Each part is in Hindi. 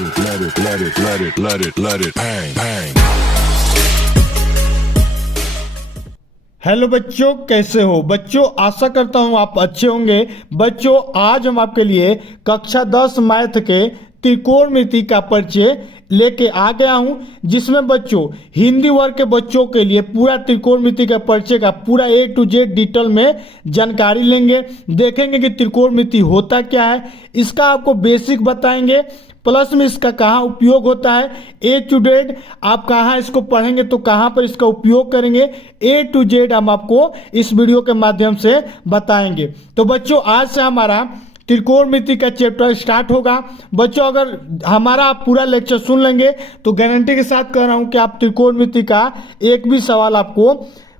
let it bang, bang. Hello बच्चों, कैसे हो बच्चों। आशा करता हूँ आप अच्छे होंगे। बच्चों आज हम आपके लिए कक्षा 10 मैथ के त्रिकोणमिति का परिचय लेके आ गया हूँ, जिसमें बच्चों हिंदी वर्ग के बच्चों के लिए पूरा त्रिकोणमिति का परिचय का पूरा A to Z डिटेल में जानकारी लेंगे। देखेंगे कि त्रिकोणमिति होता क्या है, इसका आपको बेसिक बताएंगे, प्लस में इसका कहाँ उपयोग होता है। A to Z आप कहाँ इसको पढ़ेंगे तो कहाँ पर इसका उपयोग करेंगे, A to Z हम आपको इस वीडियो के माध्यम से बताएंगे। तो बच्चों आज से हमारा त्रिकोणमिति का चैप्टर स्टार्ट होगा। बच्चों अगर हमारा आप पूरा लेक्चर सुन लेंगे तो गारंटी के साथ कह रहा हूँ कि आप त्रिकोणमिति का एक भी सवाल आपको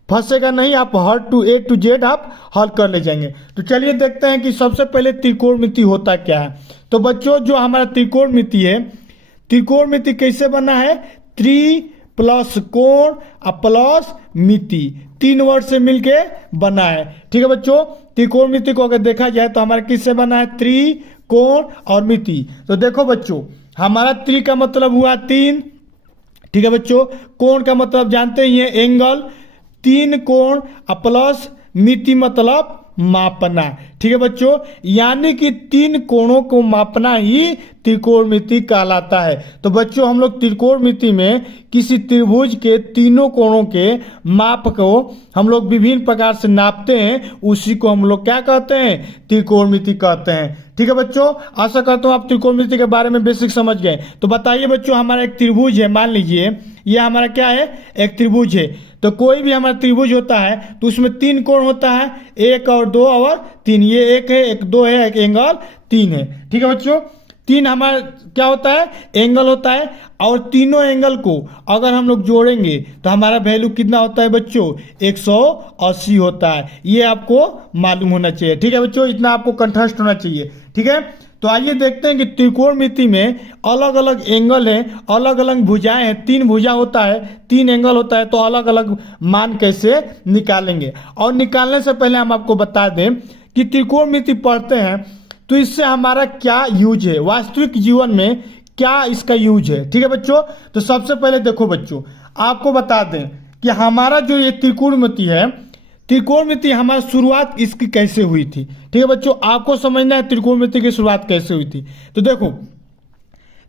फंसेगा नहीं, आप हर टू A to Z आप हल कर ले जाएंगे। तो चलिए देखते हैं कि सबसे पहले त्रिकोणमिति होता क्या है। तो बच्चों जो हमारा त्रिकोणमिति है, त्रिकोणमिति कैसे बना है, त्रि प्लस कोण प्लस मिति, तीन वर्ड से मिलके बना है। ठीक है बच्चों, त्रिकोणमिति को अगर देखा जाए तो हमारा किससे बना है, त्रिकोण और मिति। तो देखो बच्चों हमारा त्रि का मतलब हुआ तीन, ठीक है बच्चों। कोण का मतलब जानते ही हैं एंगल, तीन कोण प्लस मिति मतलब मापना, ठीक है बच्चों। यानी कि तीन कोणों को मापना ही त्रिकोणमिति कहलाता है। तो बच्चों हम लोग त्रिकोणमिति में किसी त्रिभुज के तीनों कोणों के माप को हम लोग विभिन्न प्रकार से नापते हैं, उसी को हम लोग क्या कहते हैं, त्रिकोणमिति कहते हैं। ठीक है बच्चों, आशा करता हूँ आप त्रिकोणमिति के बारे में बेसिक समझ गए। तो बताइए बच्चों हमारा एक त्रिभुज है, मान लीजिए ये हमारा क्या है, एक त्रिभुज है। तो कोई भी हमारा त्रिभुज होता है तो उसमें तीन कोण होता है, एक और दो और तीन। ये एक है, एक दो है, एक एंगल तीन है। ठीक है बच्चों, तीन हमारा क्या होता है, एंगल होता है। और तीनों एंगल को अगर हम लोग जोड़ेंगे तो हमारा वैल्यू कितना होता है बच्चों, 180 होता है। ये आपको मालूम होना चाहिए। ठीक है बच्चों, इतना आपको कंठस्थ होना चाहिए। ठीक है, तो आइए देखते हैं कि त्रिकोणमिति में अलग अलग एंगल है, अलग अलग भुजाएं हैं, तीन भुजा होता है, तीन एंगल होता है, तो अलग अलग मान कैसे निकालेंगे। और निकालने से पहले हम आपको बता दें कि त्रिकोणमिति पढ़ते हैं तो इससे हमारा क्या यूज है, वास्तविक जीवन में क्या इसका यूज है। ठीक है बच्चों, तो सबसे पहले देखो बच्चों आपको बता दें कि हमारा जो ये त्रिकोणमिति है, त्रिकोणमिति हमारी शुरुआत इसकी कैसे हुई थी। ठीक है बच्चों, आपको समझना है त्रिकोणमिति की शुरुआत कैसे हुई थी। तो देखो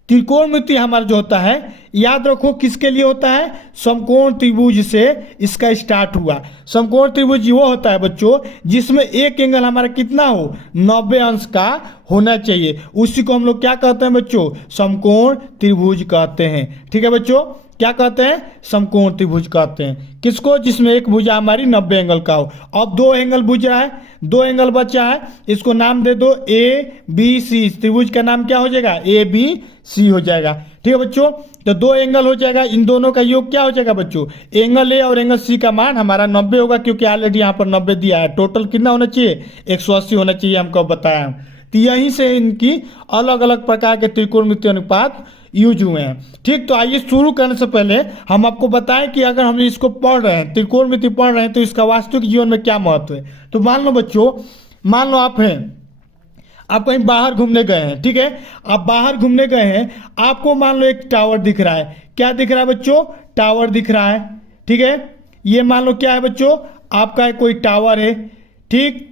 त्रिकोणमिति हमारा जो होता है, याद रखो किसके लिए होता है, समकोण त्रिभुज से इसका स्टार्ट हुआ। समकोण त्रिभुज वो होता है बच्चों जिसमें एक एंगल हमारा कितना हो, 90 अंश का होना चाहिए। उसी को हम लोग क्या कहते हैं बच्चों, समकोण त्रिभुज कहते हैं। ठीक है बच्चों, क्या कहते हैं, समकोण त्रिभुज कहते हैं किसको, जिसमें एक भुजा हमारी 90 एंगल का हो। अब दो एंगल बुझ रहा है, दो एंगल बचा है, इसको नाम दे दो ABC। त्रिभुज का नाम क्या हो जाएगा, ABC हो जाएगा। ठीक है बच्चों, तो दो एंगल हो जाएगा, इन दोनों का योग क्या हो जाएगा बच्चों, एंगल A और एंगल C का मान हमारा 90 होगा, क्योंकि ऑलरेडी यहाँ पर 90 दिया है। टोटल कितना होना चाहिए, 180 होना चाहिए, हमको बताया। तो यहीं से इनकी अलग अलग प्रकार के त्रिकोणमिति अनुपात यूज हुए हैं। ठीक, तो आइए शुरू करने से पहले हम आपको बताएं कि अगर हम इसको पढ़ रहे हैं, त्रिकोणमिति पढ़ रहे हैं, तो इसका वास्तविक जीवन में क्या महत्व है। तो मान लो बच्चों, मान लो आप कहीं बाहर घूमने गए हैं। ठीक है, आप बाहर घूमने गए हैं, आपको मान लो एक टावर दिख रहा है। क्या दिख रहा है बच्चों, टावर दिख रहा है। ठीक है, ये मान लो क्या है बच्चों, आपका कोई टावर है। ठीक,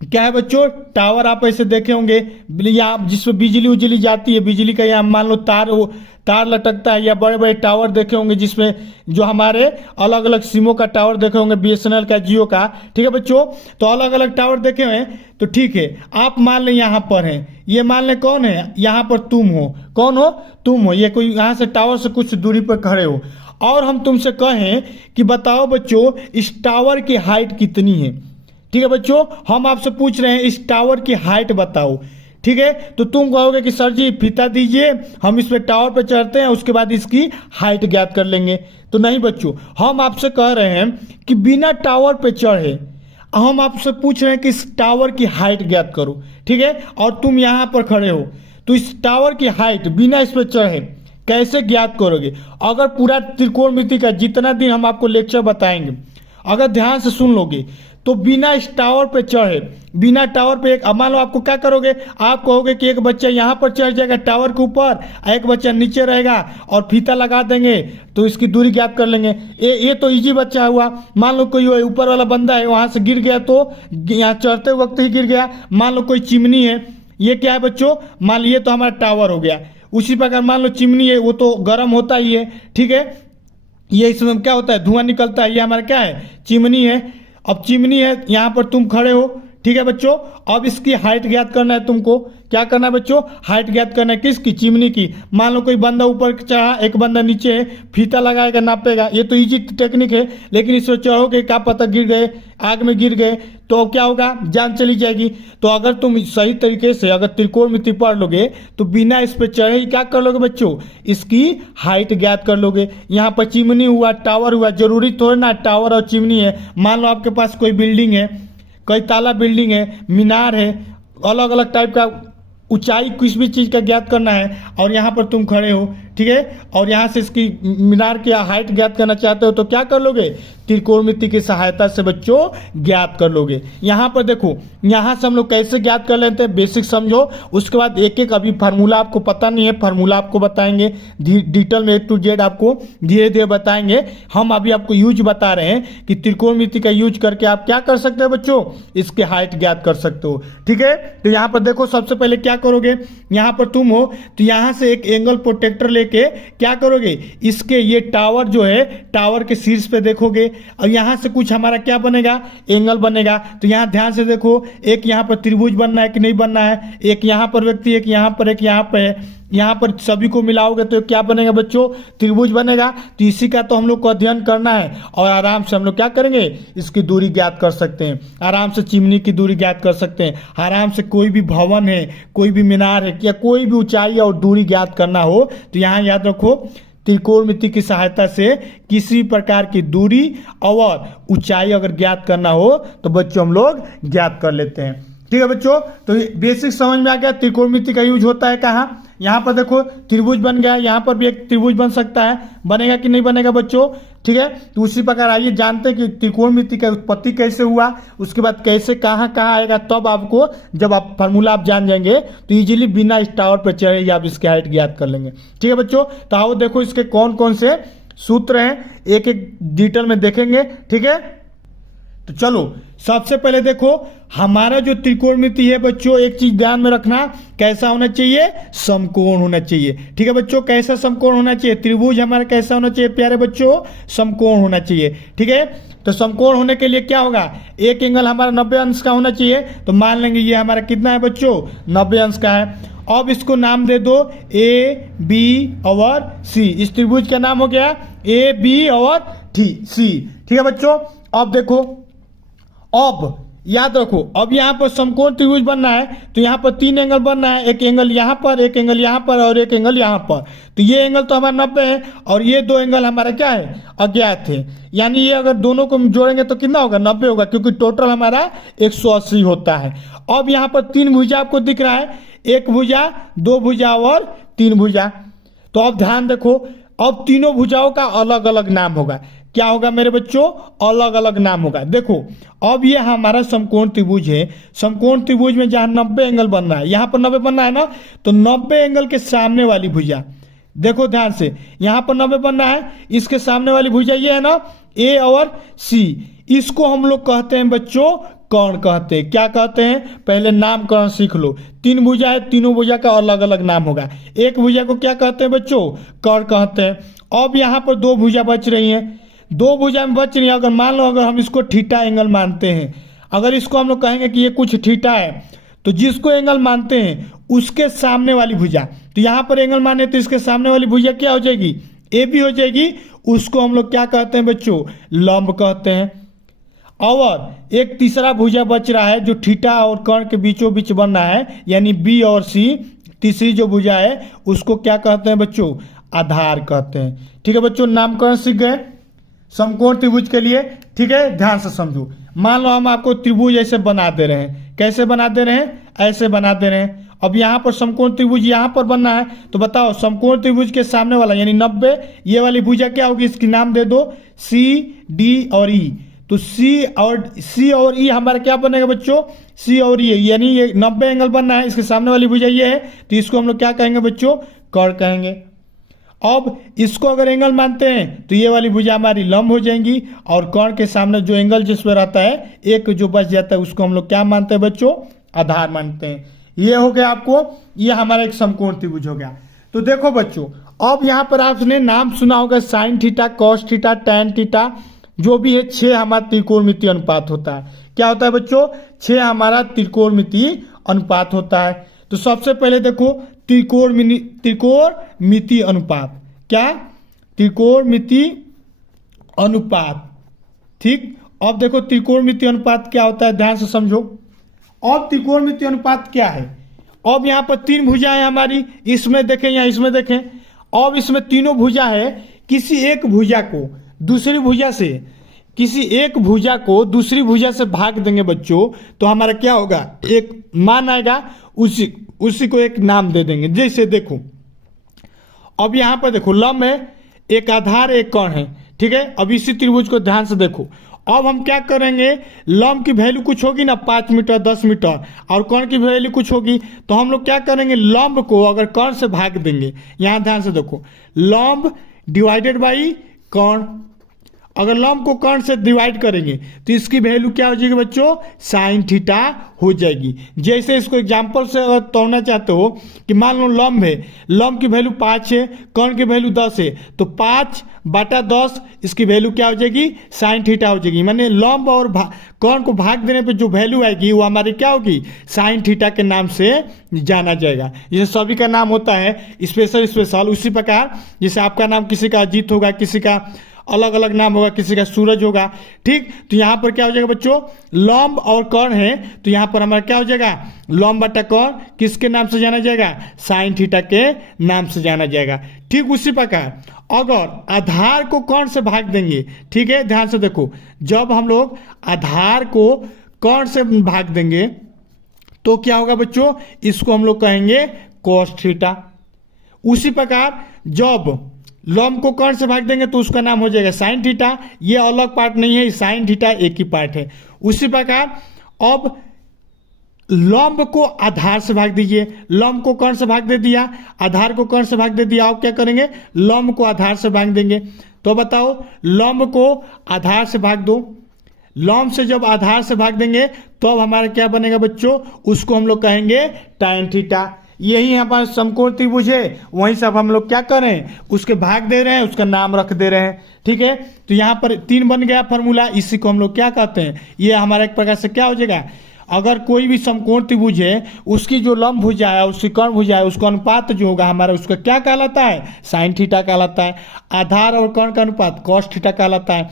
क्या है बच्चों, टावर आप ऐसे देखे होंगे, यहाँ जिसमें बिजली उजली जाती है, बिजली का यहाँ मान लो तार लटकता है, या बड़े बड़े टावर देखे होंगे जिसमें जो हमारे अलग अलग सिमों का टावर देखे होंगे, BSNL का, जियो का। ठीक है बच्चों, तो अलग अलग टावर देखे हुए हैं। तो ठीक है, आप मान लें यहाँ पर हैं, ये मान लें कौन है, यहाँ पर तुम हो। कौन हो, तुम हो। ये कोई यहाँ से टावर से कुछ दूरी पर खड़े हो, और हम तुमसे कहें कि बताओ बच्चों इस टावर की हाइट कितनी है। ठीक है बच्चों, हम आपसे पूछ रहे हैं इस टावर की हाइट बताओ। ठीक है, तो तुम कहोगे कि सर जी फीता दीजिए, हम इस पे टावर पे चढ़ते हैं, उसके बाद इसकी हाइट ज्ञात कर लेंगे। तो नहीं बच्चों, हम आपसे कह रहे हैं कि बिना टावर पे चढ़े हम आपसे पूछ रहे हैं कि इस टावर की हाइट ज्ञात करो। ठीक है, और तुम यहाँ पर खड़े हो, तो इस टावर की हाइट बिना इस पे चढ़े कैसे ज्ञात करोगे। अगर पूरा त्रिकोणमिति का जितना दिन हम आपको लेक्चर बताएंगे अगर ध्यान से सुन लोगे तो बिना इस टावर पे चढ़े, बिना टावर पे अब मान लो आपको क्या करोगे, आप कहोगे कि एक बच्चा यहाँ पर चढ़ जाएगा टावर के ऊपर, एक बच्चा नीचे रहेगा और फीता लगा देंगे तो इसकी दूरी ज्ञात कर लेंगे। ये तो इजी बच्चा हुआ। मान लो कोई ऊपर वाला बंदा है वहां से गिर गया तो यहाँ चढ़ते वक्त ही गिर गया। मान लो कोई चिमनी है, ये क्या है बच्चों, मान लीजिए तो हमारा टावर हो गया। उसी प्रकार मान लो चिमनी है, वो तो गर्म होता ही है, ठीक है, ये इसमें क्या होता है, धुआं निकलता है, ये हमारा क्या है, चिमनी है। अब चिमनी है, यहाँ पर तुम खड़े हो, ठीक है बच्चों। अब इसकी हाइट ज्ञात करना है तुमको, क्या करना है बच्चों, हाइट ज्ञात करना है किसकी, चिमनी की। मान लो कोई बंदा ऊपर चढ़ा, एक बंदा नीचे है, फीता लगाएगा, नापेगा, ये तो इजी टेक्निक है। लेकिन इससे चढ़ोगे, क्या पता गिर गए, आग में गिर गए तो क्या होगा, जान चली जाएगी। तो अगर तुम सही तरीके से अगर त्रिकोणमिति पढ़ लोगे तो बिना इस पे चढ़े ही क्या कर लोगे बच्चों, इसकी हाइट ज्ञात कर लोगे। यहाँ पर चिमनी हुआ, टावर हुआ, जरूरी थोड़ा ना टावर और चिमनी है। मान लो आपके पास कोई बिल्डिंग है, कई ताला बिल्डिंग है, मीनार है, अलग अलग टाइप का ऊंचाई किसी भी चीज़ का ज्ञात करना है और यहाँ पर तुम खड़े हो, ठीक है, और यहाँ से इसकी मीनार की हाइट ज्ञात करना चाहते हो तो क्या कर लोगे, त्रिकोणमिति की सहायता से बच्चों ज्ञात कर लोगे। यहाँ पर देखो, यहाँ से हम लोग कैसे ज्ञात कर लेते हैं, बेसिक समझो, उसके बाद एक एक, अभी फार्मूला आपको पता नहीं है, फार्मूला आपको बताएंगे डिटेल में, A to Z आपको धीरे धीरे बताएंगे। हम अभी आपको यूज बता रहे हैं कि त्रिकोणमिति का यूज करके आप क्या कर सकते हो बच्चों, इसके हाइट ज्ञात कर सकते हो, ठीक है। तो यहाँ पर देखो, सबसे पहले क्या करोगे, यहाँ पर तुम हो तो यहाँ से एक एंगल प्रोटेक्टर लेके क्या करोगे, इसके ये टावर जो है, टावर के शीर्ष पे देखोगे और यहाँ से कुछ हमारा क्या बनेगा, एंगल बनेगा। तो यहाँ ध्यान से देखो, एक यहाँ पर त्रिभुज बनना है कि नहीं बनना है, एक यहाँ पर व्यक्ति, एक यहाँ पर, एक यहाँ पे, यहाँ पर सभी को मिलाओगे तो क्या बनेगा बच्चों, त्रिभुज बनेगा। तो इसी का तो हम लोग को अध्ययन करना है और आराम से हम लोग क्या करेंगे, इसकी दूरी ज्ञात कर सकते हैं, आराम से चिमनी की दूरी ज्ञात कर सकते हैं, आराम से कोई भी भवन है, कोई भी मीनार है या कोई भी ऊंचाई और दूरी ज्ञात करना हो तो यहाँ याद रखो, त्रिकोणमिति की सहायता से किसी प्रकार की दूरी और ऊंचाई अगर ज्ञात करना हो तो बच्चों हम लोग ज्ञात कर लेते हैं, ठीक है बच्चों। तो बेसिक समझ में आ गया त्रिकोणमिति का यूज होता है कहाँ, यहाँ पर देखो त्रिभुज बन गया, यहाँ पर भी एक त्रिभुज बन सकता है, बनेगा कि नहीं बनेगा बच्चों, ठीक है। तो उसी प्रकार आइए जानते हैं कि त्रिकोणमिति का उत्पत्ति कैसे हुआ, उसके बाद कैसे कहाँ कहाँ आएगा, तब आपको जब आप फार्मूला आप जान जाएंगे तो इजीली बिना इस टावर पर चढ़े आप इसके हाइट ज्ञात कर लेंगे, ठीक है बच्चों। तो आओ देखो इसके कौन कौन से सूत्र हैं, एक एक डिटेल में देखेंगे, ठीक है। तो चलो सबसे पहले देखो, हमारा जो त्रिकोणमिति है बच्चों, एक चीज ध्यान में रखना, कैसा होना चाहिए, समकोण होना चाहिए, ठीक है बच्चों। कैसा समकोण होना चाहिए, त्रिभुज हमारा कैसा होना चाहिए प्यारे बच्चों, समकोण होना चाहिए, ठीक है। तो समकोण होने के लिए क्या होगा, एक एंगल हमारा 90 अंश का होना चाहिए। तो मान लेंगे ये हमारा कितना है बच्चों, 90 अंश का है। अब इसको नाम दे दो AB और C, इस त्रिभुज का नाम हो गया AB और C, ठीक है बच्चों। अब देखो, अब याद रखो, अब यहाँ पर समकोण त्रिभुज बनना है तो यहाँ पर 3 एंगल बनना है, एक एंगल यहाँ पर, एक एंगल यहाँ पर और एक एंगल यहाँ पर। तो ये एंगल तो हमारा 90 है और ये 2 एंगल हमारा क्या है, अज्ञात है। यानी ये अगर दोनों को जोड़ेंगे तो कितना होगा, 90 होगा, क्योंकि टोटल हमारा 180 होता है। अब यहाँ पर 3 भुजा आपको दिख रहा है, 1 भुजा, 2 भुजा और 3 भुजा। तो अब ध्यान देखो, अब तीनों भुजाओं का अलग अलग नाम होगा, क्या होगा मेरे बच्चों, अलग अलग नाम होगा। देखो अब ये हमारा समकोण त्रिभुज है, समकोण त्रिभुज में जहां 90 एंगल बन रहा है, यहाँ पर 90 बनना है ना, तो 90 एंगल के सामने वाली भुजा, देखो ध्यान से, यहाँ पर 90 बनना है, इसके सामने वाली भुजा ये है ना, A और C, इसको हम लोग कहते हैं बच्चों कर्ण कहते हैं। क्या कहते हैं, पहले नामकरण सीख लो। 3 भुजा है, तीनों भुजा का अलग अलग नाम होगा। एक भुजा को क्या कहते हैं बच्चों, कर्ण कहते हैं। अब यहाँ पर 2 भुजा बच रही हैं, 2 भुजा में बच रही है। अगर मान लो, अगर हम इसको थीटा एंगल मानते हैं, अगर इसको हम लोग कहेंगे कि ये कुछ थीटा है, तो जिसको एंगल मानते हैं उसके सामने वाली भुजा, तो यहाँ पर एंगल माने तो इसके सामने वाली भुजा क्या हो जाएगी, AB हो जाएगी। उसको हम लोग क्या कहते हैं बच्चों, लंब कहते हैं। और एक तीसरा भुजा बच रहा है जो थीटा और कर्ण के बीचों बीच बन रहा है, यानी B और C, तीसरी जो भुजा है उसको क्या कहते हैं बच्चों, आधार कहते हैं। ठीक है बच्चों, नामकरण सीख गए समकोण त्रिभुज के लिए, ठीक है, ध्यान से समझो। मान लो हम आपको त्रिभुज ऐसे बना दे रहे हैं, कैसे बना दे रहे हैं, ऐसे बना दे रहे हैं। अब यहाँ पर समकोण त्रिभुज यहाँ पर बनना है, तो बताओ समकोण त्रिभुज के सामने वाला यानी 90, ये वाली भुजा क्या होगी, इसकी नाम दे दो C, D और E। तो सी और ई हमारा क्या बनेगा बच्चों, सी और ई, यानी ये 90 एंगल बनना है, इसके सामने वाली भुजा ये है, तो इसको हम लोग क्या कहेंगे बच्चों, कर्ण कहेंगे। अब इसको अगर एंगल मानते हैं तो ये वाली भुजा हमारी लंब हो जाएंगी, और कर्ण के सामने जो एंगल जिस पर रहता है एक जो बच जाता है उसको हम लोग क्या मानते हैं बच्चों, आधार मानते हैं। ये हो गया आपको, ये हमारा एक समकोण त्रिभुज हो गया। तो देखो बच्चों, अब यहाँ पर आपने नाम सुना होगा sine theta, cos theta, tan theta, जो भी है 6 हमारा त्रिकोणमितीय अनुपात होता है। क्या होता है बच्चों, 6 हमारा त्रिकोणमितीय अनुपात होता है। तो सबसे पहले देखो त्रिकोणमितीय अनुपात, क्या, त्रिकोणमितीय अनुपात, ठीक। अब देखो त्रिकोणमितीय अनुपात क्या होता है, ध्यान से समझो। अब त्रिकोणमितीय अनुपात क्या है, अब यहाँ पर 3 भुजा है हमारी, इसमें देखें या इसमें देखें। अब इसमें तीनों भुजा है, किसी एक भुजा को दूसरी भुजा से, किसी एक भुजा को दूसरी भुजा से भाग देंगे बच्चों, तो हमारा क्या होगा, एक मान आएगा, उसी को एक नाम दे देंगे। जैसे देखो, अब यहाँ पर देखो लंब है, एक आधार एक कर्ण है, ठीक है। अब इसी त्रिभुज को ध्यान से देखो। अब हम क्या करेंगे, लंब की वैल्यू कुछ होगी ना, 5 मीटर 10 मीटर, और कर्ण की वैल्यू कुछ होगी, तो हम लोग क्या करेंगे, लंब को अगर कर्ण से भाग देंगे, यहाँ ध्यान से देखो, लंब डिवाइडेड बाई कर्ण, अगर लंब को कर्ण से डिवाइड करेंगे तो इसकी वैल्यू क्या हो जाएगी बच्चों, साइन थीटा हो जाएगी। जैसे इसको एग्जांपल से अगर तोड़ना चाहते हो कि मान लो लंब है, लंब की वैल्यू 5 है, कर्ण की वैल्यू 10 है, तो 5/10 इसकी वैल्यू क्या हो जाएगी, साइन थीटा हो जाएगी। माने लंब और कर्ण को भाग देने पे जो वैल्यू आएगी वो हमारी क्या होगी, साइन थीटा के नाम से जाना जाएगा। जैसे सभी का नाम होता है स्पेशल, उसी प्रकार जैसे आपका नाम किसी का अजीत होगा, किसी का अलग अलग नाम होगा, किसी का सूरज होगा, ठीक। तो यहाँ पर क्या हो जाएगा बच्चों, लंब और कर्ण है, तो यहाँ पर हमारा क्या हो जाएगा, लंब बटा कर्ण किसके नाम से जाना जाएगा, साइन थीटा के नाम से जाना जाएगा। ठीक उसी प्रकार अगर आधार को कर्ण से भाग देंगे, ठीक है, ध्यान से देखो, जब हम लोग आधार को कर्ण से भाग देंगे तो क्या होगा बच्चों, इसको हम लोग कहेंगे कॉस थीटा। उसी प्रकार जब लंब को कर्ण से भाग देंगे तो उसका नाम हो जाएगा साइन थीटा। ये अलग पार्ट नहीं है, साइन थीटा एक ही पार्ट है। उसी प्रकार अब लंब को आधार से भाग दीजिए, लंब को कर्ण से भाग दे दिया, आधार को कर्ण से भाग दे दिया, अब क्या करेंगे, लंब को आधार से भाग देंगे। तो बताओ, लंब को आधार से भाग दो, लंब से जब आधार से भाग देंगे तो अब हमारा क्या बनेगा बच्चों, उसको हम लोग कहेंगे टैन थीटा। यही हमारा समकोण त्रिभुज है, वहीं से अब हम लोग क्या करें, उसके भाग दे रहे हैं, उसका नाम रख दे रहे हैं, ठीक है। तो यहाँ पर 3 बन गया फॉर्मूला, इसी को हम लोग क्या कहते हैं, ये हमारा एक प्रकार से क्या हो जाएगा, अगर कोई भी समकोण त्रिभुज है, उसकी जो लंब भुजा है, उसकी कर्ण भुजा है, उसका अनुपात जो होगा हमारा, उसका क्या कहलाता है, साइन थीटा कहलाता है। आधार और कर्ण का अनुपात कॉस थीटा कहलाता है।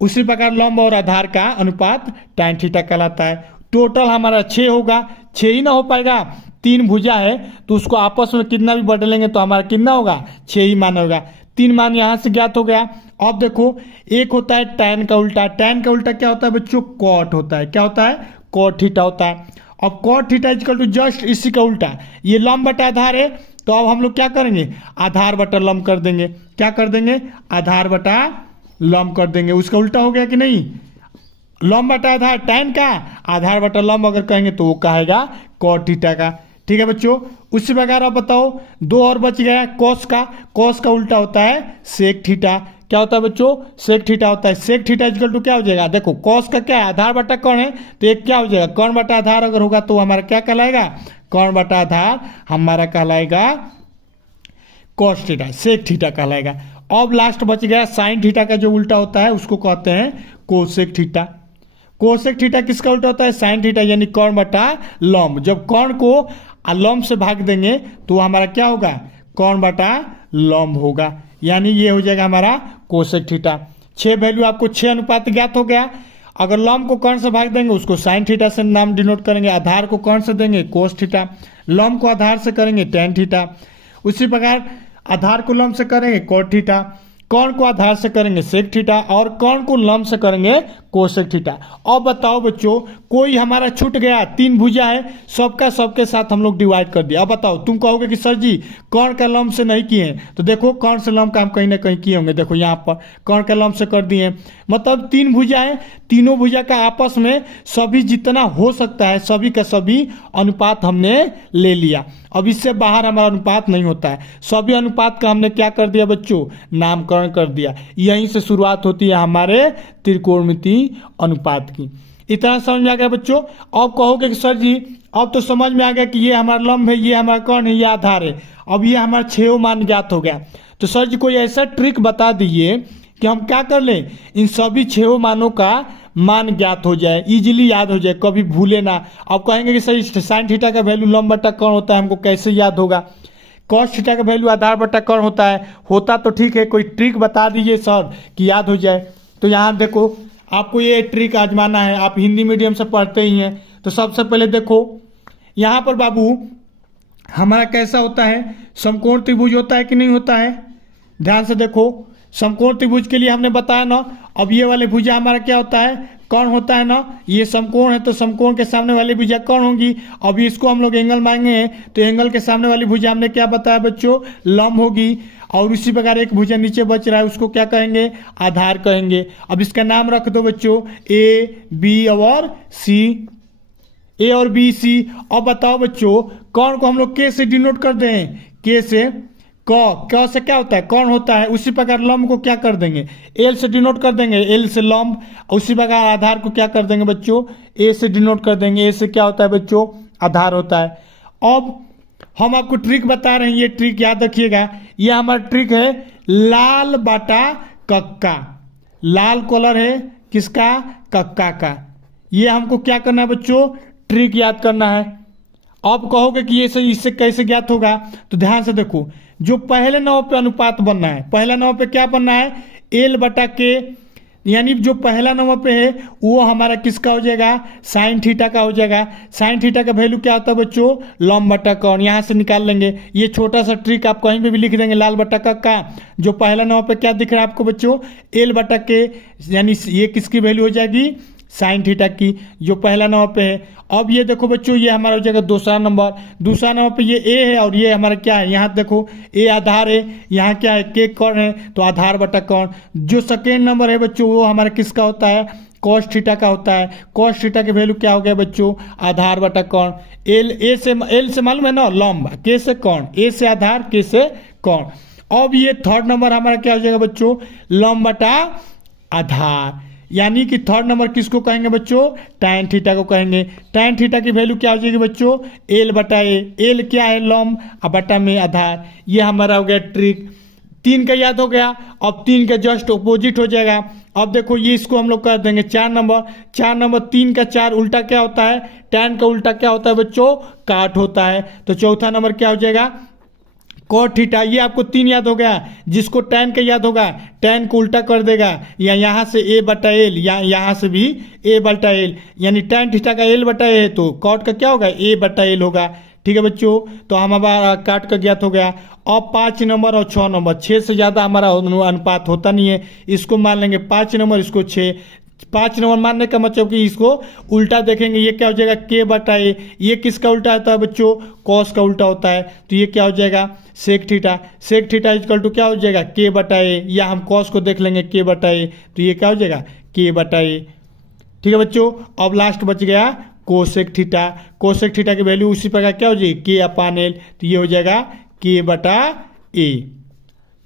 उसी प्रकार लंब और आधार का अनुपात टैन थीटा कहलाता है। टोटल हमारा 6 होगा, 6 ही ना हो पाएगा, 3 भुजा है, तो उसको आपस में कितना भी बदलेंगे तो हमारा कितना होगा, 6 ही मान होगा। 3 मान यहाँ से ज्ञात हो गया। अब देखो, एक होता है टैन का उल्टा, टैन का उल्टा क्या होता है बच्चों, कॉट होता है। क्या होता है, कॉट थीटा होता है। अब cot theta equal to just इसी का उल्टा, ये लंब बटा आधार है, तो अब हम लोग क्या करेंगे, आधार बटा लंब कर देंगे। क्या कर देंगे, आधार बटा लंब कर देंगे। उसका उल्टा हो गया कि नहीं, लंब बटा आधार टैन का, आधार बटा लंब अगर कहेंगे तो वो कहेगा कॉट थीटा का। ठीक है बच्चों, उसी प्रकार आप बताओ, 2 और बच गया कॉस का। कॉस का उल्टा होता है सेक थीटा। क्या होता है बच्चों, सेक थीटा होता है। सेक थीटा इक्वल टू क्या हो जाएगा, देखो कॉस का क्या है, आधार बटा कर्ण है, तो एक क्या हो जाएगा, कर्ण बटा आधार अगर होगा तो हमारा क्या कहलाएगा, कर्ण बटा आधार हमारा कहलाएगा कॉस थीटा, सेक थीटा कहलाएगा। अब लास्ट बच गया साइन थीटा का जो उल्टा होता है उसको कहते हैं कोसेक थीटा। कोसेक थीटा किसका उल्टा होता है, साइन थीटा, यानी कर्ण बटा लंब। जब कर्ण को लंब से भाग देंगे तो हमारा क्या होगा, कर्ण बटा लंब होगा, यानी ये हो जाएगा हमारा कोसेक थीटा। 6 वैल्यू आपको 6 अनुपात ज्ञात हो गया। अगर लंब को कर्ण से भाग देंगे उसको साइन थीटा से नाम डिनोट करेंगे, आधार को कर्ण से देंगे कोस थीटा, लंब को आधार से करेंगे टैन थीटा, उसी प्रकार आधार को लंब से करेंगे कॉट थीटा, कौन को आधार से करेंगे सेक थीटा और कौन को लंब से करेंगे कोसेक थीटा। अब बताओ बच्चों, कोई हमारा छूट गया, तीन भुजा है, सबका सबके साथ हम लोग डिवाइड कर दिया। अब बताओ, तुम कहोगे कि सर जी कौन का लंब से नहीं किए हैं, तो देखो कौन से लंब का हम कहीं ना कहीं किए होंगे। देखो यहाँ पर कौन का लंब से कर दिए, मतलब तीन भुजा है, तीनों भुजा का आपस में सभी जितना हो सकता है सभी का सभी अनुपात हमने ले लिया। अब इससे बाहर हमारा अनुपात नहीं होता है, सभी अनुपात का हमने क्या कर दिया बच्चों, नामकरण कर दिया। यहीं से शुरुआत होती है हमारे त्रिकोणमितीय अनुपात की। इतना समझ में आ गया बच्चों। अब कहोगे कि सर जी अब तो समझ में आ गया कि ये हमारा लंब है, ये हमारा कौन है, ये आधार है, अब ये हमारा छेव मान ज्ञात हो गया। तो सर जी कोई ऐसा ट्रिक बता दीजिए कि हम क्या कर लें, इन सभी छेव मानों का मान ज्ञात हो जाए, इजीली याद हो जाए, कभी भूले ना। अब कहेंगे कि सर साइन थीटा का वैल्यू लंब बटा कौन होता है, हमको कैसे याद होगा। कॉस थीटा का वैल्यू आधार बटा कौन होता है, होता तो ठीक है, कोई ट्रिक बता दीजिए सर कि याद हो जाए। तो यहाँ देखो आपको ये ट्रिक आजमाना है, आप हिंदी मीडियम से पढ़ते ही हैं। तो सबसे पहले देखो यहाँ पर बाबू हमारा कैसा होता है, समकोण त्रिभुज होता है कि नहीं होता है। ध्यान से देखो, समकोण त्रिभुज के लिए हमने बताया ना, अब ये वाले भुजा हमारा क्या होता है, कौन होता है ना, ये समकोण है तो समकोण के सामने वाली भुजा कौन होगी। अब इसको हम लोग एंगल मांगे तो एंगल के सामने वाली भुजा हमने क्या बताया बच्चों, लंब होगी। और उसी प्रकार एक भुजा नीचे बच रहा है उसको क्या कहेंगे, आधार कहेंगे। अब इसका नाम रख दो बच्चों ए बी और सी, ए और बी सी। अब बताओ बच्चों कौन को हम लोग के से डिनोट कर दें, के से क से क्या होता है, कौन होता है। उसी प्रकार लंब को क्या कर देंगे, एल से डिनोट कर देंगे, एल से लंब। उसी प्रकार आधार को क्या कर देंगे बच्चों, ए से डिनोट कर देंगे, ए से क्या होता है बच्चों, आधार होता है। अब हम आपको ट्रिक बता रहे हैं, ये ट्रिक याद रखिएगा, ये हमारा ट्रिक है लाल बाटा कक्का। लाल कलर है किसका, कक्का का। ये हमको क्या करना है बच्चों, ट्रिक याद करना है। अब कहोगे कि ये सही, इससे कैसे ज्ञात होगा, तो ध्यान से देखो, जो पहले नंबर पे अनुपात बनना है, पहला नंबर पे क्या बनना है, एल बटा के, यानी जो पहला नंबर पे है वो हमारा किसका हो जाएगा, साइन थीटा का हो जाएगा। साइन थीटा का वैल्यू क्या होता है बच्चों, लंब बटा कौन, यहाँ से निकाल लेंगे। ये छोटा सा ट्रिक आप कहीं पे भी लिख देंगे, लाल बटा का जो पहला नंबर पे क्या दिख रहा है आपको बच्चों, एल बटा के, यानी ये किसकी वैल्यू हो जाएगी, साइन थीटा की, जो पहला नंबर पे है। अब ये देखो बच्चों ये हमारा हो जाएगा दूसरा नंबर, दूसरा नंबर पे ये ए है और ये हमारा क्या है, यहाँ देखो ए आधार है, यहाँ क्या है के कौन है, तो आधार बटा कौन। जो सेकेंड नंबर है बच्चों वो हमारा किसका होता है, कॉस थीटा का होता है। कॉस थीटा की वैल्यू क्या हो गया बच्चों, आधार बटा कौन। एल से मालूम है ना लंब, के से कौन, ए से आधार, के से कौन। अब ये थर्ड नंबर हमारा क्या हो जाएगा बच्चों, लंब बटा आधार, यानी कि थर्ड नंबर किसको कहेंगे बच्चों, tan थीटा को कहेंगे। tan थीटा की वैल्यू क्या हो जाएगी बच्चों, एल बटा ए, एल क्या है लंब और बटा में आधार। ये हमारा हो गया ट्रिक। तीन का याद हो गया, अब तीन का जस्ट अपोजिट हो जाएगा। अब देखो ये इसको हम लोग कर देंगे चार नंबर, चार नंबर तीन का चार उल्टा क्या होता है, tan का उल्टा क्या होता है बच्चों, काट होता है। तो चौथा नंबर क्या हो जाएगा, कॉट थीटा। ये आपको तीन याद हो गया, जिसको tan का याद होगा tan को उल्टा कर देगा, या यहाँ से a बटा एल, या यहाँ से भी a बटा एल, यानी tan थीटा का l बटा ए है तो कॉट का क्या होगा, a बटा एल होगा। ठीक है बच्चों, तो हमारा काट का ज्ञात हो गया। अब 5 नंबर और 6 नंबर, 6 से ज़्यादा हमारा अनुपात होता नहीं है, इसको मान लेंगे 5 नंबर, इसको 6। 5 नंबर मानने का मतलब कि इसको उल्टा देखेंगे, ये क्या हो जाएगा के बटा ए, ये किसका उल्टा होता है बच्चों, कॉस का उल्टा होता है, तो ये क्या हो जाएगा sec theta. Sec theta equal to क्या हो जाएगा, के बटा ए, या हम कॉस को देख लेंगे के बटा ए, तो ये क्या हो जाएगा के बटा ए। ठीक है बच्चों, अब लास्ट बच गया कोसेक थीटा। कोसेक थीटा की वैल्यू उसी प्रकार क्या हो जाएगी, के अपान एल, तो ये हो जाएगा के बटा ए।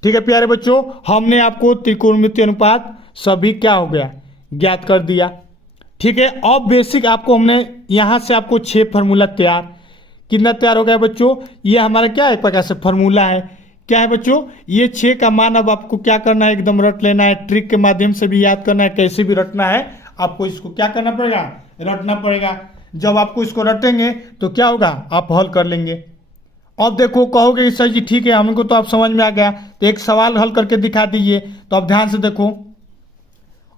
ठीक है प्यारे बच्चों, हमने आपको त्रिकोणमितीय अनुपात सभी क्या हो गया ज्ञात कर दिया। ठीक है, अब बेसिक आपको हमने यहाँ से आपको 6 फार्मूला तैयार, कितना तैयार हो गया बच्चों, ये हमारा क्या है, एक प्रकार से फार्मूला है। क्या है बच्चों, ये 6 का मान अब आपको क्या करना है, एकदम रट लेना है, ट्रिक के माध्यम से भी याद करना है, कैसे भी रटना है आपको, इसको क्या करना पड़ेगा, रटना पड़ेगा। जब आपको इसको रटेंगे तो क्या होगा, आप हल कर लेंगे। अब देखो कहोगे कि सर जी ठीक है हमको तो आप समझ में आ गया, तो एक सवाल हल करके दिखा दीजिए। तो अब ध्यान से देखो,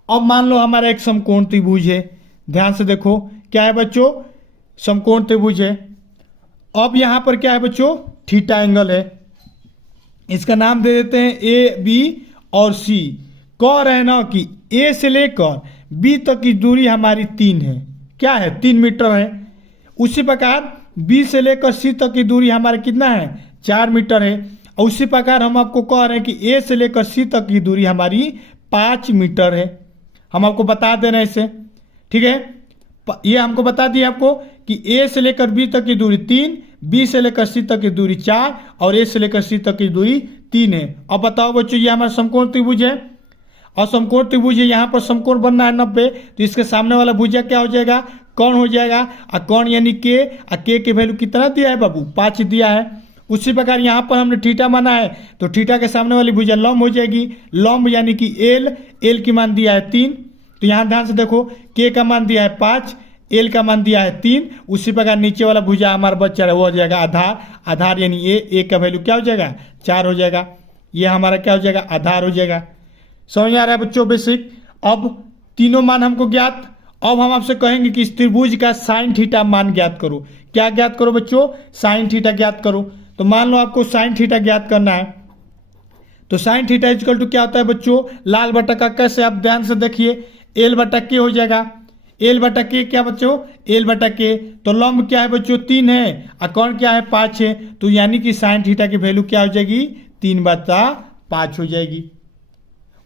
अब मान लो हमारा एक समकोण त्रिभुज है, ध्यान से देखो क्या है बच्चों, समकोण त्रिभुज है। अब यहाँ पर क्या है बच्चों, थीटा एंगल है, इसका नाम दे देते हैं ए बी और सी। कह रहे हैं ना कि ए से लेकर बी तक की दूरी हमारी 3 है, क्या है 3 मीटर है। उसी प्रकार बी से लेकर सी तक की दूरी हमारे कितना है 4 मीटर है। और उसी प्रकार हम आपको कह रहे हैं कि ए से लेकर सी तक की दूरी हमारी 5 मीटर है। हम आपको बता दे रहे हैं इसे, ठीक है। ये हमको बता दिया आपको कि ए से लेकर बी तक की दूरी 3, बी से लेकर सी तक की दूरी 4 और ए से लेकर सी तक की दूरी 3 है। अब बताओ बच्चों, ये हमारा समकोण त्रिभुज है और समकोण त्रिभुज है, यहाँ पर समकोण बनना है 90, तो इसके सामने वाला भुजा क्या हो जाएगा कौन हो जाएगा। और कौन यानी के, और के वैल्यू कितना दिया है बाबू 5 दिया है। उसी प्रकार यहाँ पर हमने थीटा माना है, तो थीटा के सामने वाली भुजा लंब हो जाएगी। लंब यानी कि एल की मान दिया है 3, तो यहाँ ध्यान से देखो के का मान दिया है 5, एल का मान दिया है 3। उसी प्रकार नीचे वाला भुजा हमारा बच्चा है वो हो जाएगा आधार। आधार यानी ए का वैल्यू क्या हो जाएगा 4 हो जाएगा। ये हमारा क्या हो जाएगा आधार हो जाएगा। समझ आ रहा है बच्चों बेसिक। अब तीनों मान हमको ज्ञात। अब हम आपसे कहेंगे कि इस त्रिभुज का साइन थीटा मान ज्ञात करो। क्या ज्ञात करो बच्चों, साइन थीटा ज्ञात करो। तो मान लो आपको साइन थीटा ज्ञात करना है, तो साइन थीटा इक्वल टू क्या होता है बच्चों, लाल बटा का कैसे, आप ध्यान से देखिए एल बटा के हो जाएगा। एल बटा के क्या बच्चों, एल बटा के। तो लंब क्या है बच्चों 3 है और कोण क्या है 5 है, तो यानी कि साइन थीटा की वैल्यू क्या हो जाएगी 3/5 हो जाएगी।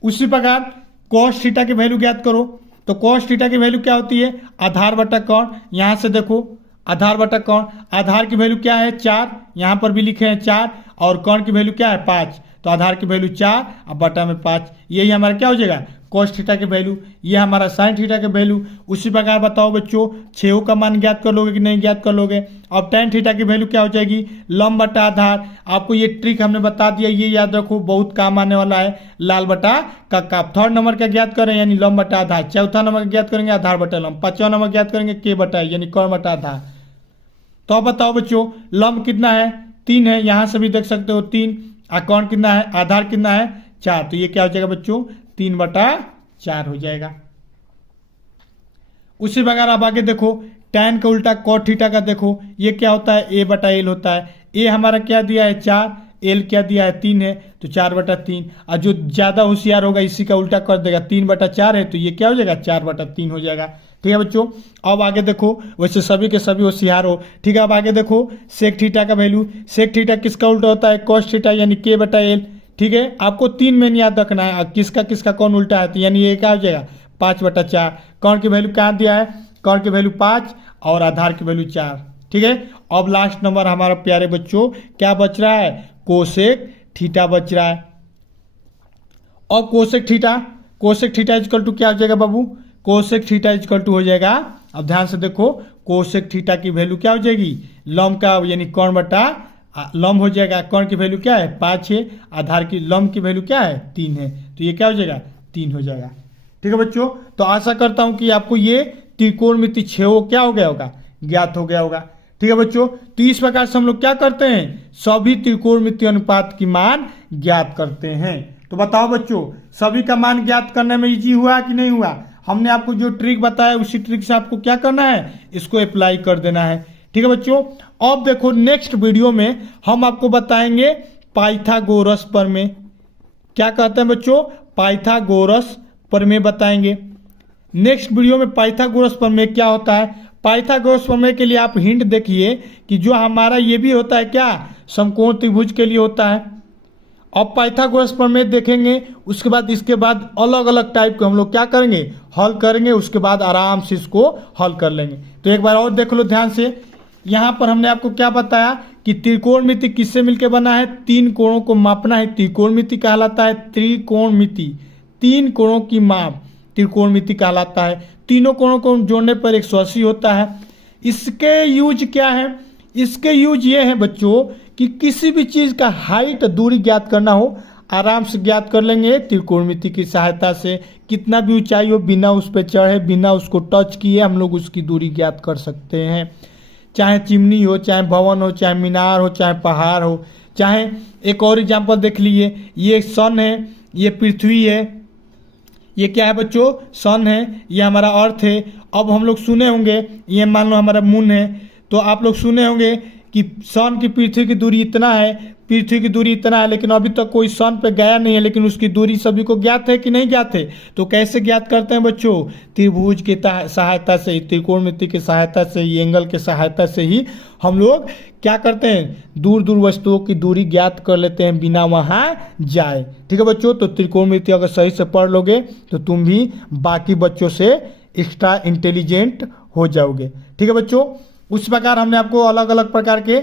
उसी प्रकार कॉस थीटा की वैल्यू ज्ञात करो। तो कॉस थीटा की वैल्यू क्या होती है आधार बटा कोण। यहां से देखो आधार बटा कोण, आधार की वैल्यू क्या है 4, यहां पर भी लिखे हैं 4, और कोण की वैल्यू क्या है 5, तो आधार की वैल्यू 4 और बटा में 5, यही हमारा क्या हो जाएगा कॉस थीटा की वैल्यू। ये हमारा साइन थीटा की वैल्यू। उसी प्रकार बताओ बच्चों छेव का मान ज्ञात कर लोगे कि नहीं ज्ञात कर लोगे। अब tan थीटा की वैल्यू क्या हो जाएगी लंब बटा आधार। आपको ये ट्रिक हमने बता दिया, ये याद रखो बहुत काम आने वाला है। लाल बटा का काप थर्ड नंबर का ज्ञात करें यानी लंब बटा आधार, चौथा नंबर का ज्ञात करेंगे आधार बटा लंब, पांचवा नंबर ज्ञात करेंगे के बटा यानी कोण बटा आधार। तो अब बताओ बच्चों लंब कितना है 3 है, यहां से भी देख सकते हो 3, और कोण कितना है आधार कितना है 4, तो ये क्या हो जाएगा बच्चों 3/4 हो जाएगा। उसी प्रकार आप आगे देखो tan का उल्टा cot थीटा का देखो, ये क्या होता है a बटा एल होता है। a हमारा क्या दिया है 4, एल क्या दिया है 3 है, तो 4/3। और जो ज्यादा होशियार होगा इसी का उल्टा कर देगा, 3/4 है तो ये क्या हो जाएगा 4/3 हो जाएगा। ठीक है बच्चों। अब आगे देखो, वैसे सभी के सभी होशियार हो, ठीक है। अब आगे देखो सेक थीटा का वैल्यू, सेक थीटा किसका उल्टा होता है cos थीटा यानी k बटा एल। ठीक है, आपको 3 में याद रखना है, किसका किसका कौन उल्टा है, तो यानी ये क्या हो जाएगा 5/4। कौन की वैल्यू क्या दिया है, कौन की वैल्यू 5 और आधार की वैल्यू 4। ठीक है, अब लास्ट नंबर हमारा प्यारे बच्चों क्या बच रहा है कोसेक थीटा बच रहा है। अब कोसेक थीटा इक्वल टू क्या हो जाएगा बाबू, कोसेक थीटा इक्वल टू हो जाएगा, अब ध्यान से देखो कोसेक थीटा की वैल्यू क्या हो जाएगी लंब का यानी कोण बटा लंब हो जाएगा। कोण की वैल्यू क्या है 5 है, आधार की लंब की वैल्यू क्या है 3 है, तो ये क्या हो जाएगा 3 हो जाएगा। ठीक है बच्चों, तो आशा करता हूं कि आपको ये त्रिकोणमिति छेव क्या हो गया होगा ज्ञात हो गया होगा। ठीक है बच्चों, तो इस प्रकार से हम लोग क्या करते हैं सभी त्रिकोणमिति अनुपात की मान ज्ञात करते हैं। तो बताओ बच्चों सभी का मान ज्ञात करने में इजी हुआ कि नहीं हुआ। हमने आपको जो ट्रिक बताया उसी ट्रिक से आपको क्या करना है इसको अप्लाई कर देना है। ठीक है बच्चों, अब देखो नेक्स्ट वीडियो में हम आपको बताएंगे पाइथागोरस प्रमेय। क्या कहते हैं बच्चों पाइथागोरस प्रमेय बताएंगे नेक्स्ट वीडियो में। पाइथागोरस प्रमेय क्या होता है, पाइथागोरस प्रमेय के लिए आप हिंट देखिए कि जो हमारा ये भी होता है क्या समकोण त्रिभुज के लिए होता है। अब पाइथागोरस प्रमेय देखेंगे, उसके बाद इसके बाद अलग अलग टाइप के हम लोग क्या करेंगे हल करेंगे, उसके बाद आराम से इसको हल कर लेंगे। तो एक बार और देख लो ध्यान से, यहाँ पर हमने आपको क्या बताया कि त्रिकोणमिति किससे मिलकर बना है, 3 कोणों को मापना है, त्रिकोणमिति कहलाता है त्रिकोणमिति, 3 कोणों की माप त्रिकोणमिति कहलाता है। तीनों कोणों को जोड़ने पर 180 होता है। इसके यूज क्या है, इसके यूज ये है बच्चों कि किसी भी चीज का हाइट दूरी ज्ञात करना हो आराम से ज्ञात कर लेंगे त्रिकोणमिति की सहायता से। कितना भी ऊंचाई हो बिना उस पर चढ़े बिना उसको टच किए हम लोग उसकी दूरी ज्ञात कर सकते हैं। चाहे चिमनी हो, चाहे भवन हो, चाहे मीनार हो, चाहे पहाड़ हो, चाहे एक और एग्जाम्पल देख लीजिए, ये सन है, ये पृथ्वी है, ये क्या है बच्चों सन है, ये हमारा अर्थ है। अब हम लोग सुने होंगे ये मान लो हमारा मून है, तो आप लोग सुने होंगे कि सन की पृथ्वी की दूरी इतना है, पृथ्वी की दूरी इतना है, लेकिन अभी तक कोई सन पे गया नहीं है, लेकिन उसकी दूरी सभी को ज्ञात है कि नहीं ज्ञात है। तो कैसे ज्ञात करते हैं बच्चों? त्रिभुज की सहायता से, त्रिकोणमिति की सहायता से, एंगल की सहायता से ही हम लोग क्या करते हैं, दूर दूर वस्तुओं की दूरी ज्ञात कर लेते हैं बिना वहाँ जाए। ठीक है बच्चों, तो त्रिकोणमिति अगर सही से पढ़ लोगे तो तुम भी बाकी बच्चों से एक्स्ट्रा इंटेलिजेंट हो जाओगे। ठीक है बच्चों, उस प्रकार हमने आपको अलग अलग प्रकार के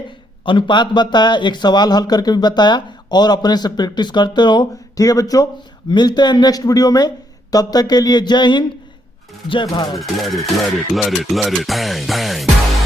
अनुपात बताया, एक सवाल हल करके भी बताया, और अपने से प्रैक्टिस करते रहो। ठीक है बच्चों, मिलते हैं नेक्स्ट वीडियो में, तब तक के लिए जय हिंद, जय Bharat. Let it bang, bang.